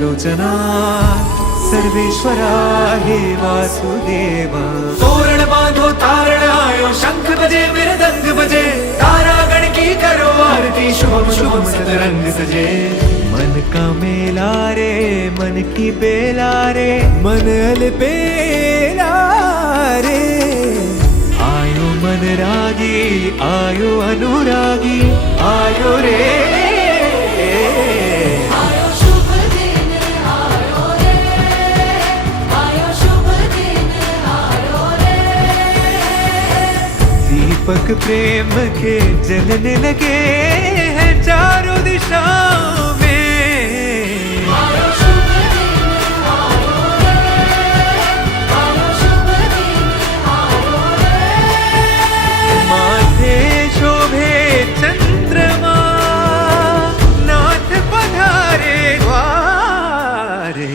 लोचना सर्वेश्वरा हे वासुदेवा। तोरण बांधो तारण आयो, शंख बजे मृदंग बजे, तारागण की करो आरती, शुभम शुभम सतरंग सजे। मन का मेला रे मन की बेला रे, मन अलबेला रे। आयो मन रागी आयो अनुरागी, आयो रे आयो शुभ दिन आयो रे, आयो शुभ दिन आयो रे। दीपक प्रेम के जलने लगे हैं चारों दिशाओं में। आयो शुभ दिन आयो रे, आयो शुभ दिन आयो रे। माथे शोभे चंद्रमा, नाथ पधारे द्वारे।